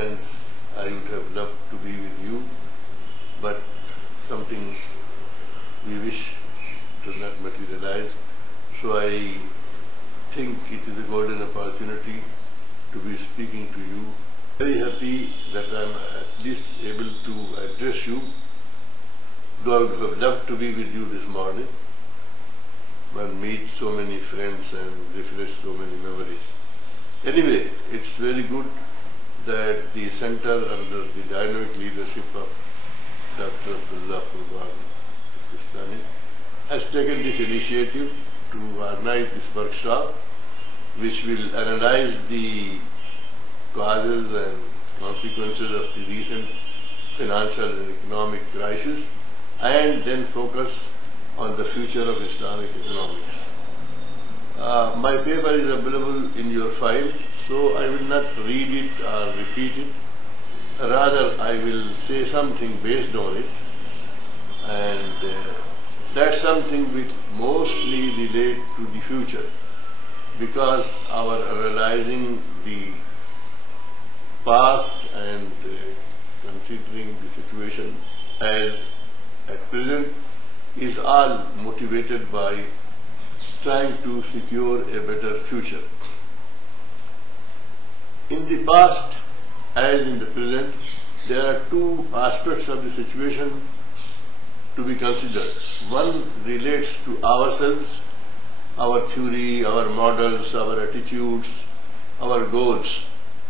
sense I would have loved to be with you, but something we wish does not materialize. So I think it is a golden opportunity to be speaking to you. Very happy that I am at least able to address you, though I would have loved to be with you this morning and meet so many friends and refresh so many memories. Anyway, it's very good that the center under the dynamic leadership of Dr. Najatullah has taken this initiative to organize this workshop, which will analyze the causes and consequences of the recent financial and economic crisis, and then focus on the future of Islamic economics. My paper is available in your file, so I will not read it or repeat it. Rather, I will say something based on it, and that's something which mostly relate to the future, because our realizing the past and considering the situation as at present is all motivated by trying to secure a better future. In the past as in the present, there are two aspects of the situation to be considered. One relates to ourselves, our theory, our models, our attitudes, our goals,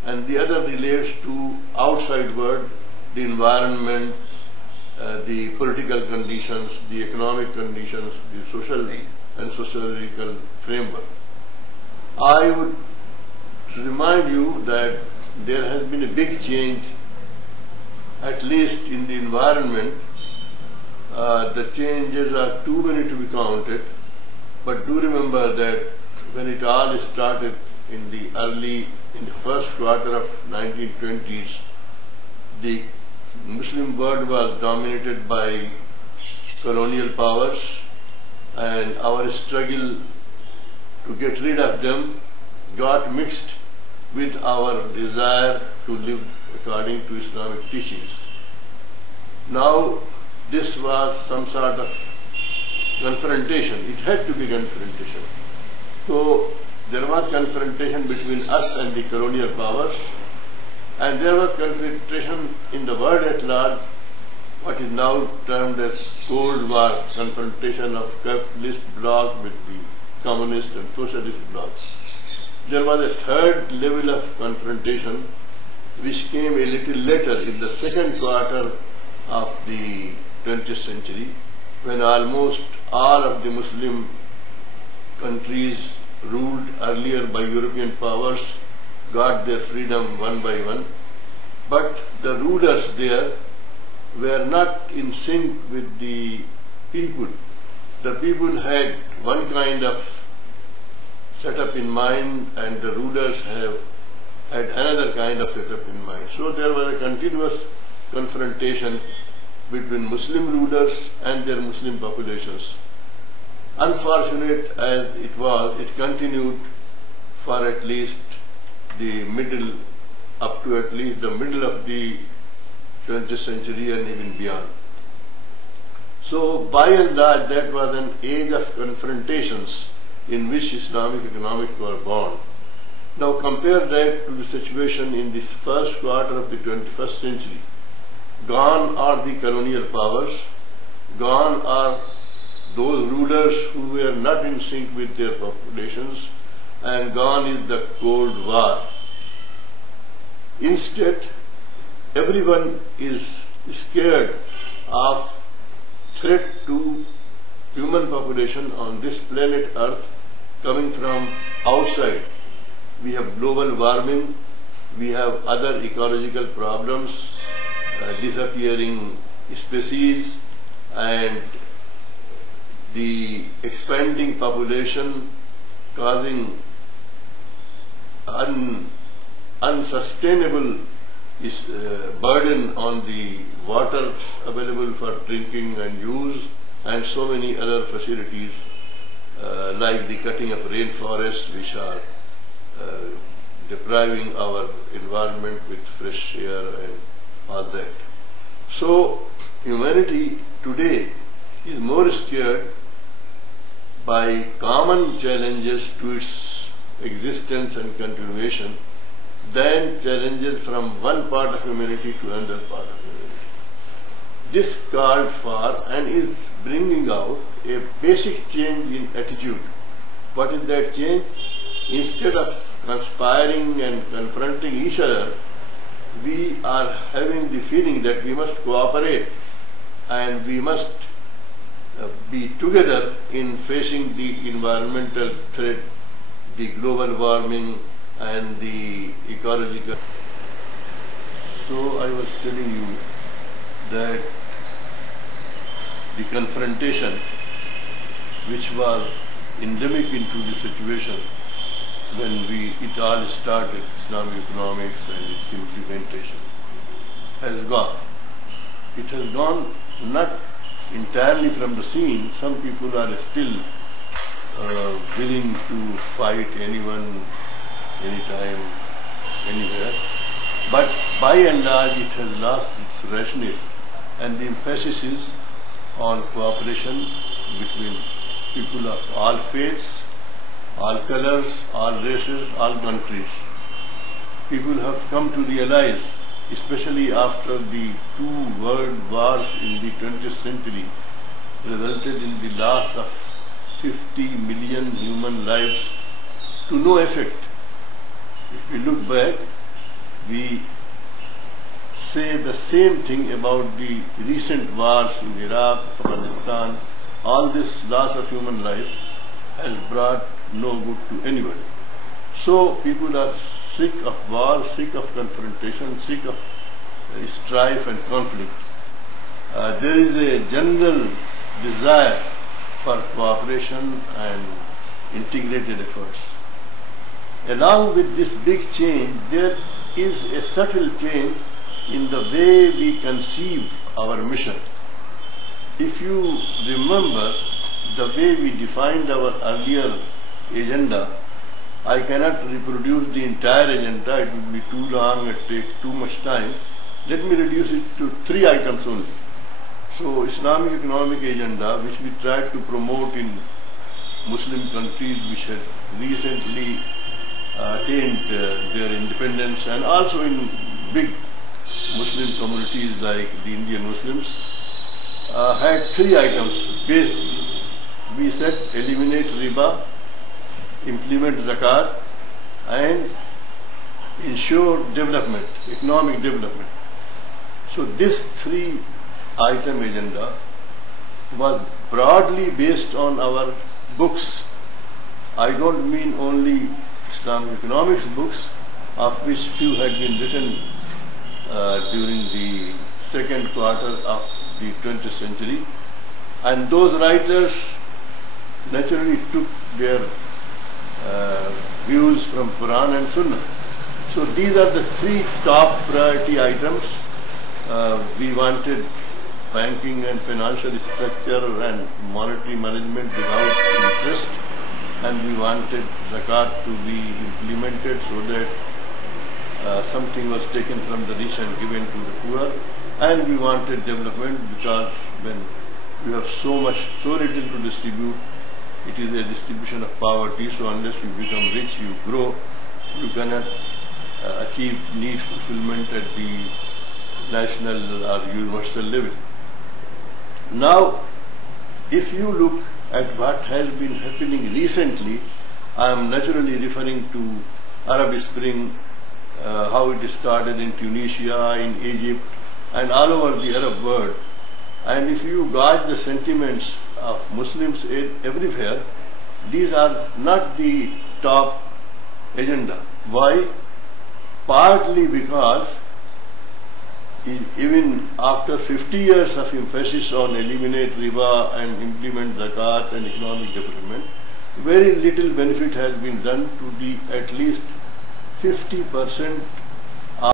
and the other relates to outside world, the environment, the political conditions, the economic conditions, the social and sociological framework. I would remind you that there has been a big change, at least in the environment. The changes are too many to be counted, but do remember that when it all started in the first quarter of 1920s, the Muslim world was dominated by colonial powers, and our struggle to get rid of them got mixed with our desire to live according to Islamic teachings. Now, this was some sort of confrontation. It had to be confrontation. So there was confrontation between us and the colonial powers, and there was confrontation in the world at large, what is now termed as Cold War, confrontation of capitalist bloc with the communist and socialist blocs. There was a third level of confrontation which came a little later in the second quarter of the 20th century, when almost all of the Muslim countries ruled earlier by European powers got their freedom one by one, but the rulers there were not in sync with the people. The people had one kind of setup in mind, and the rulers had another kind of setup in mind. So there was a continuous confrontation between Muslim rulers and their Muslim populations. Unfortunate as it was, it continued for at least the middle, up to at least the middle of the 20th century and even beyond. So by and large, that was an age of confrontations in which Islamic economics were born. Now compare that to the situation in this first quarter of the 21st century. Gone are the colonial powers, gone are those rulers who were not in sync with their populations, and gone is the Cold War. Instead, everyone is scared of threat to human population on this planet Earth coming from outside. We have global warming, we have other ecological problems, disappearing species, and the expanding population causing unsustainable burden on the water available for drinking and use, and so many other facilities like the cutting of rainforests, which are depriving our environment with fresh air and all that. So humanity today is more scared by common challenges to its existence and continuation than challenges from one part of humanity to another part of humanity. This called for and is bringing out a basic change in attitude. What is that change? Instead of conspiring and confronting each other, we are having the feeling that we must cooperate and we must be together in facing the environmental threat, the global warming and the ecological. So I was telling you that the confrontation which was endemic into the situation when it all started, Islamic economics and its implementation, has gone. It has gone not entirely from the scene. Some people are still willing to fight anyone, anytime, anywhere. But by and large it has lost its rationale, and the emphasis is on cooperation between people of all faiths, all colors, all races, all countries. People have come to realize, especially after the two world wars in the 20th century resulted in the loss of 50 million human lives to no effect. If we look back, we say the same thing about the recent wars in Iraq, Afghanistan. All this loss of human life has brought no good to anybody. So people are sick of war, sick of confrontation, sick of strife and conflict. There is a general desire for cooperation and integrated efforts. Along with this big change, there is a subtle change in the way we conceive our mission. If you remember the way we defined our earlier agenda, I cannot reproduce the entire agenda, it would be too long, it takes too much time. Let me reduce it to 3 items only. So Islamic economic agenda, which we tried to promote in Muslim countries which had recently attained their independence, and also in big Muslim communities like the Indian Muslims, had 3 items. We said eliminate riba, implement zakat, and ensure development, economic development. So this 3-item agenda was broadly based on our books. I don't mean only Islamic economics books, of which few had been written during the second quarter of the 20th century, and those writers naturally took their views from Quran and Sunnah. So these are the 3 top priority items. We wanted banking and financial structure and monetary management without interest, and we wanted zakat to be implemented so that something was taken from the rich and given to the poor, and we wanted development because when you have so little to distribute, it is a distribution of poverty. So unless you become rich, you grow, you cannot achieve need fulfillment at the national or universal level. Now, if you look at what has been happening recently, I am naturally referring to Arab Spring, how it started in Tunisia, in Egypt, and all over the Arab world. And if you gauge the sentiments of Muslims everywhere, these are not the top agenda. Why? Partly because even after 50 years of emphasis on eliminate riba and implement zakat and economic development, very little benefit has been done to the at least 50%